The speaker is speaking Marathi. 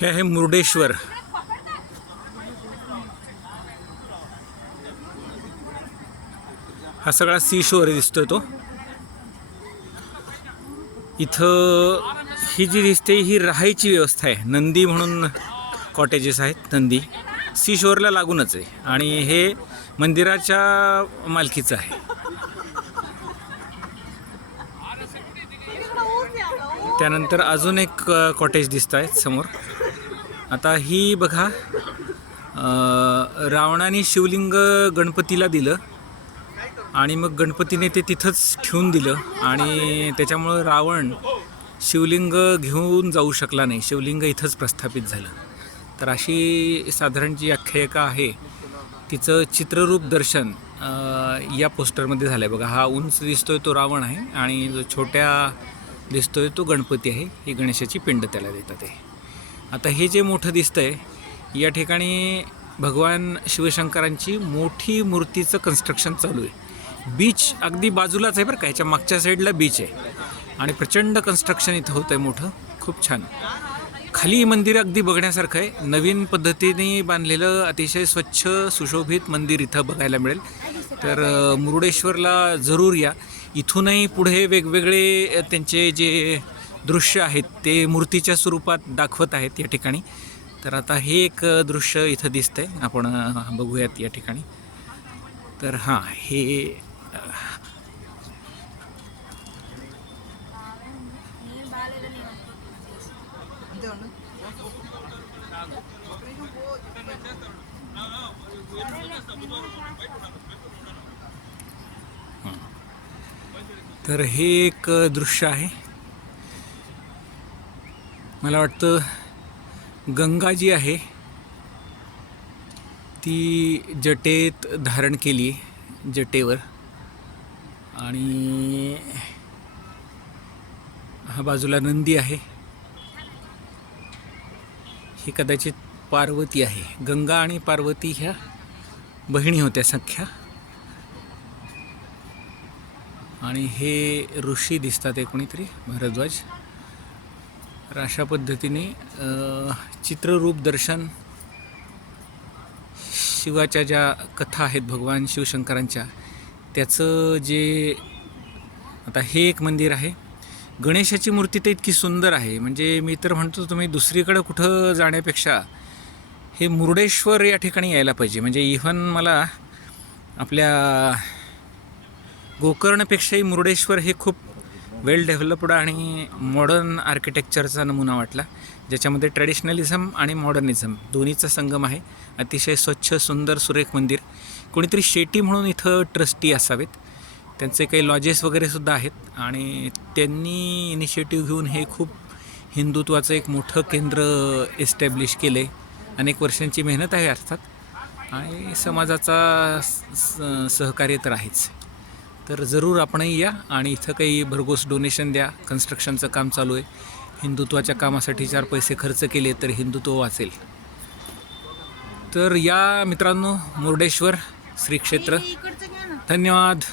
हे आहे मुर्डेश्वर. हा सगळा सी शोर दिसतोय तो. इथं ही जी दिसते ही राहायची व्यवस्था आहे. नंदी म्हणून कॉटेजेस आहेत. नंदी सी शोरला लागूनच आहे आणि हे मंदिराच्या मालकीचं आहे. त्यानंतर अजून एक कॉटेज दिसत आहेत समोर. आता ही बघा, रावणाने शिवलिंग गणपतीला दिलं आणि मग गणपतीने ते तिथंच ठेवून दिलं आणि त्याच्यामुळं रावण शिवलिंग घेऊन जाऊ शकला नाही. शिवलिंग इथंच प्रस्थापित झालं. तर अशी साधारण जी आख्यायिका आहे तिचं चित्ररूप दर्शन या पोस्टरमध्ये झालं आहे. बघा, हा उंच दिसतोय तो रावण आहे आणि जो छोट्या दिसतोय तो गणपती आहे. ही गणेशाची पिंड त्याला देतात आहे. आता हे जे मोठं दिसतंय या ठिकाणी भगवान शिवशंकरांची मोठी मूर्तीचं कन्स्ट्रक्शन चालू आहे. बीच अगदी बाजूलाच आहे बरं का, ह्याच्या मागच्या साईडला बीच आहे आणि प्रचंड कन्स्ट्रक्शन इथं होतं आहे मोठं. खूप छान. खाली मंदिर अगदी बघण्यासारखं आहे. नवीन पद्धतीने बांधलेलं अतिशय स्वच्छ सुशोभित मंदिर इथं बघायला मिळेल. तर मुरुडेश्वरला जरूर या. इथूनही पुढे वेगवेगळे त्यांचे जे दृश्य आहेत ते मूर्तीच्या स्वरूपात दाखवत आहेत या ठिकाणी. तर आता हे एक दृश्य इथं दिसतंय, आपण बघूयात या ठिकाणी. तर हां, हे तर हे एक दृश्य आहे. मला वाटतं गंगा जी आहे ती जटेत धारण केली, जटेवर. आणि हा बाजूला नंदी आहे. ही कदाचित पार्वती आहे. गंगा आणि पार्वती ह्या बहिणी होत्या सख्या. आणि हे ऋषी दिसतात आहे कोणीतरी, भारद्वाज. तर अशा पद्धतीने चित्ररूप दर्शन शिवाच्या ज्या कथा आहेत भगवान शिवशंकरांच्या त्याचं जे. आता हे एक मंदिर आहे. गणेशाची मूर्ती तर इतकी सुंदर आहे, म्हणजे मी तर म्हणतो तुम्ही दुसरीकडं कुठं जाण्यापेक्षा हे मुरुडेश्वर या ठिकाणी यायला पाहिजे. म्हणजे इव्हन मला आपल्या गोकर्णपेक्षाही मुरुडेश्वर हे खूप वेल डेव्हलप्ड आणि मॉडर्न आर्किटेक्चरचा नमुना वाटला, ज्याच्यामध्ये ट्रॅडिशनलिझम आणि मॉडर्निझम दोन्हीचा संगम आहे. अतिशय स्वच्छ, सुंदर, सुरेख मंदिर. कोणीतरी शेट्टी म्हणून इथं ट्रस्टी असावेत. त्यांचे काही लॉजेस वगैरेसुद्धा आहेत आणि त्यांनी इनिशिएटिव्ह घेऊन हे खूप हिंदुत्वाचं एक मोठं केंद्र एस्टॅब्लिश केलं आहे. अनेक वर्षांची मेहनत आहे अर्थात, आणि समाजाचा सहकार्य तर आहेच. तर जरूर आपणही या आणि इथं काही भरघोस डोनेशन द्या. कन्स्ट्रक्शनचं काम चालू आहे. हिंदुत्वाच्या कामासाठी 4 पैसे खर्च केले तर हिंदुत्व वाचेल. तर या मित्रांनो, मुरुडेश्वर श्री क्षेत्र. धन्यवाद.